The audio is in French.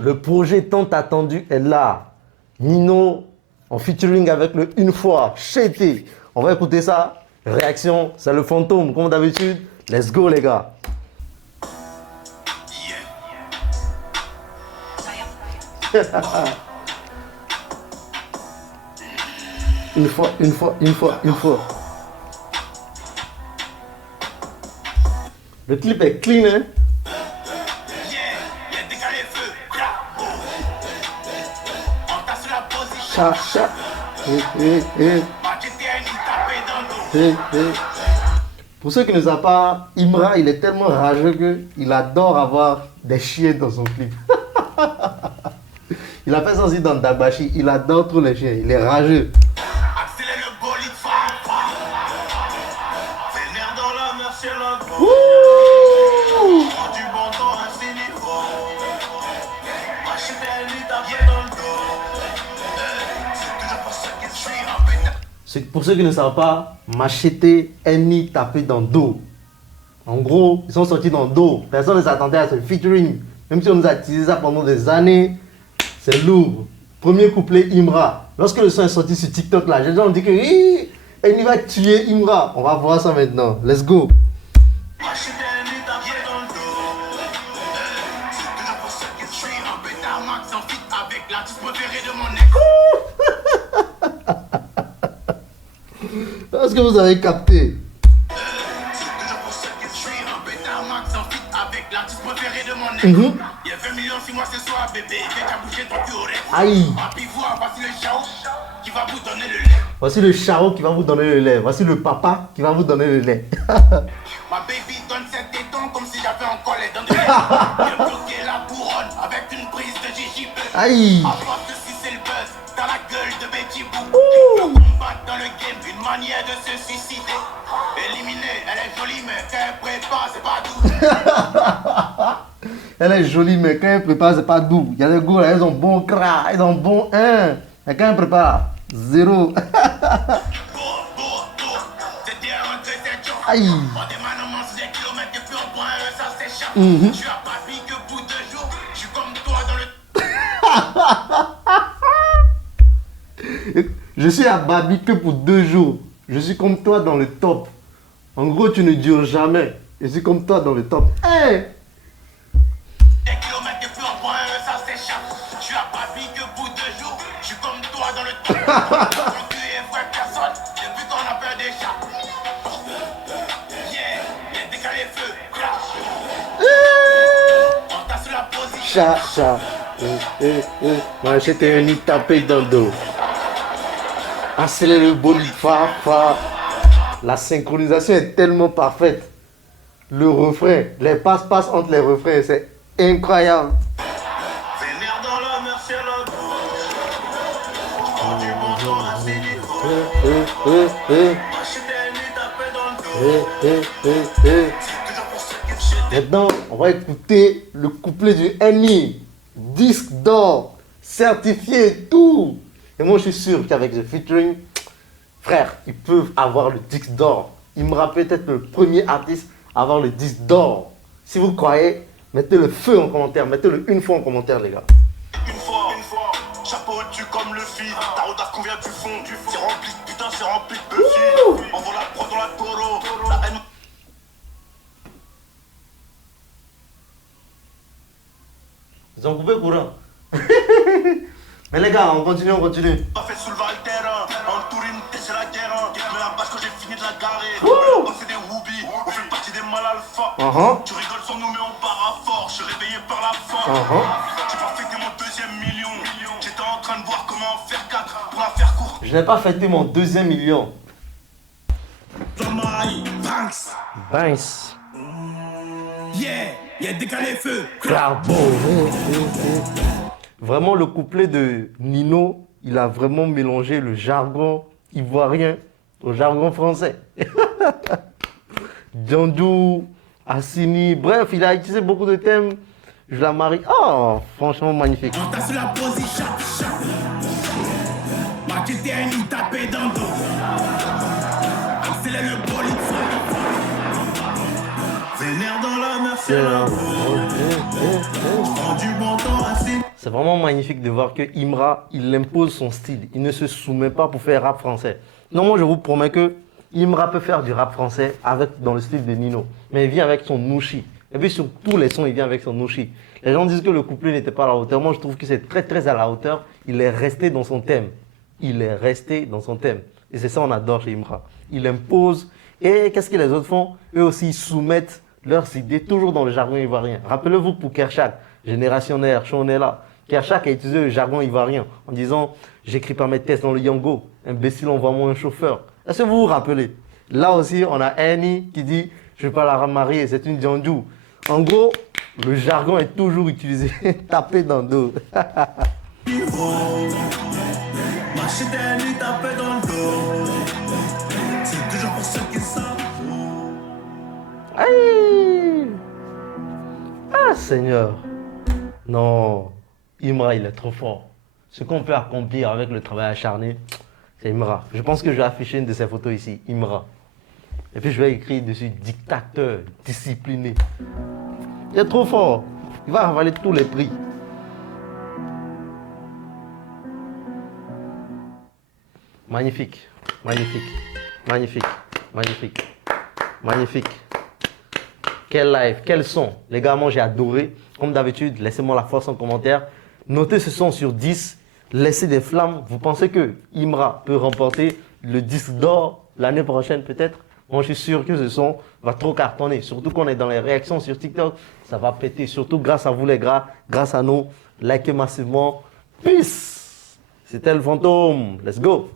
Le projet tant attendu est là. Nino en featuring avec le Une fois, Chété. On va écouter ça. Réaction, c'est le fantôme, comme d'habitude. Let's go, les gars. Une fois, une fois, une fois, une fois. Le clip est clean, hein? Cha, cha. Pour ceux qui ne savent pas, Imra, il est tellement rageux qu'il adore avoir des chiens dans son clip. Il a fait ça aussi dans Dagbashi, il adore trop les chiens, il est rageux. Pour ceux qui ne savent pas, Machete, Eni tapé dans le dos. En gros, ils sont sortis dans le dos. Personne ne s'attendait à ce featuring. Même si on nous a utilisé ça pendant des années, c'est lourd. Premier couplet Imra. Lorsque le son est sorti sur TikTok là, les gens ont dit que Eni va tuer Imra. On va voir ça maintenant. Let's go. Est-ce que vous avez capté? Aïe. Voici le charron qui va vous donner le lait. Voici le papa qui va vous donner le lait. Ma baby donne ses tétons comme si j'avais encore les dents de lait. J'ai bloqué la couronne avec une prise de JJB. Aïe. À force de sucer le buzz dans la gueule de Betty Boo. Le combat dans le game, une manière de se suicider. Éliminée, elle est jolie mais quand elle prépare c'est pas doux. Elle est jolie mais quand elle prépare c'est pas doux. Il y a des gars là, elles ont bon cra, elles ont bon 1. Mais quand elle prépare, 0. Aïe. Je suis à Papi que pour 2 jours, je suis comme toi dans le... Je suis à Babi que pour 2 jours. Je suis comme toi dans le top. En gros, tu ne dures jamais. Je suis comme toi dans le top. Hey! Des kilomètres de plus en point, ça s'échappe. Je suis à Papi que pour 2 jours, je suis comme toi dans le top. Ton cul est vrai personne, depuis qu'on a peur des chats. Yeah, décalé feu. On t'a sur la position. Cha, cha. Moi, j'étais un nid tapé dans le dos. Accélère le bolide, fa, fa. La synchronisation est tellement parfaite. Le refrain, les passe-passe entre les refrains, c'est incroyable. Vénère dans la mer, c'est la gauche. Prends du bon temps à ses niveaux. Machete, lui taper dans le dos. Maintenant, on va écouter le couplet du Eni. Disque d'or, certifié et tout. Et moi, je suis sûr qu'avec ce featuring, frère, ils peuvent avoir le disque d'or. Il me rappelle peut-être le premier artiste à avoir le disque d'or. Si vous croyez, mettez le feu en commentaire. Mettez-le une fois en commentaire, les gars. Une fois, chapeau au-dessus comme le feed. Ta audace convient du fond. C'est rempli de putain, c'est rempli de Buffy. On voit la prod dans la taureau. La haine. Ils ont coupé courant. Mais les gars, on continue, on continue. Pas fait soulever le terrain. En tourine, t'es c'est la guerre. Mais la bâche quand j'ai fini de la garer. On fait des whoobies, on fait partie des mal alpha. Tu rigoles sur nous, mais on part à fort. Je suis réveillé par la faim. J'ai pas fêté mon 2e million. J'étais en train de voir comment en faire 4 pour la faire courte. Je n'ai pas fêté mon 2e million. Banks. Vince. Yeah, décalé feu. Crabo. Vraiment, le couplet de Nino, il a vraiment mélangé le jargon ivoirien au jargon français. Djandou, Assini, bref, il a utilisé beaucoup de thèmes. Je la marie. Oh, franchement magnifique. On t'a sur la position. Machete, il tapé dans le dos. Accélère le bolide. Vénère dans la mer, c'est la gauche. Prends du bon temps à signer. C'est vraiment magnifique de voir que Imra, il impose son style. Il ne se soumet pas pour faire rap français. Non, moi je vous promets que Imra peut faire du rap français dans le style de Nino. Mais il vient avec son nouchi. Et puis sur tous les sons, il vient avec son nouchi. Les gens disent que le couplet n'était pas à la hauteur. Moi je trouve que c'est très très à la hauteur. Il est resté dans son thème. Il est resté dans son thème. Et c'est ça on adore chez Imra. Il impose. Et qu'est-ce que les autres font? Eux aussi ils soumettent leurs idées toujours dans le jargon ivoirien. Rappelez-vous pour Kershak, Génération R, on est là. Kershak a utilisé le jargon ivoirien en disant « J'écris pas mes tests dans le Yango, imbécile, envoie-moi un chauffeur ». Est-ce que vous vous rappelez? Là aussi, on a Annie qui dit « Je ne vais pas la marier, c'est une Djandjou ». En gros, le jargon est toujours utilisé, tapé dans le dos. Aïe! Ah Seigneur! Non, Imra il est trop fort. Ce qu'on peut accomplir avec le travail acharné, c'est Imra. Je pense que je vais afficher une de ses photos ici, Imra. Et puis je vais écrire dessus dictateur, discipliné. Il est trop fort. Il va avaler tous les prix. Magnifique, magnifique, magnifique, magnifique, magnifique. Quel live, quel son. Les gars, moi j'ai adoré. Comme d'habitude, laissez-moi la force en commentaire. Notez ce son sur 10. Laissez des flammes. Vous pensez que Imra peut remporter le disque d'or l'année prochaine peut-être? Moi je suis sûr que ce son va trop cartonner. Surtout qu'on est dans les réactions sur TikTok. Ça va péter. Surtout grâce à vous les gars. Grâce à nous. Likez massivement. Peace. C'était le fantôme. Let's go.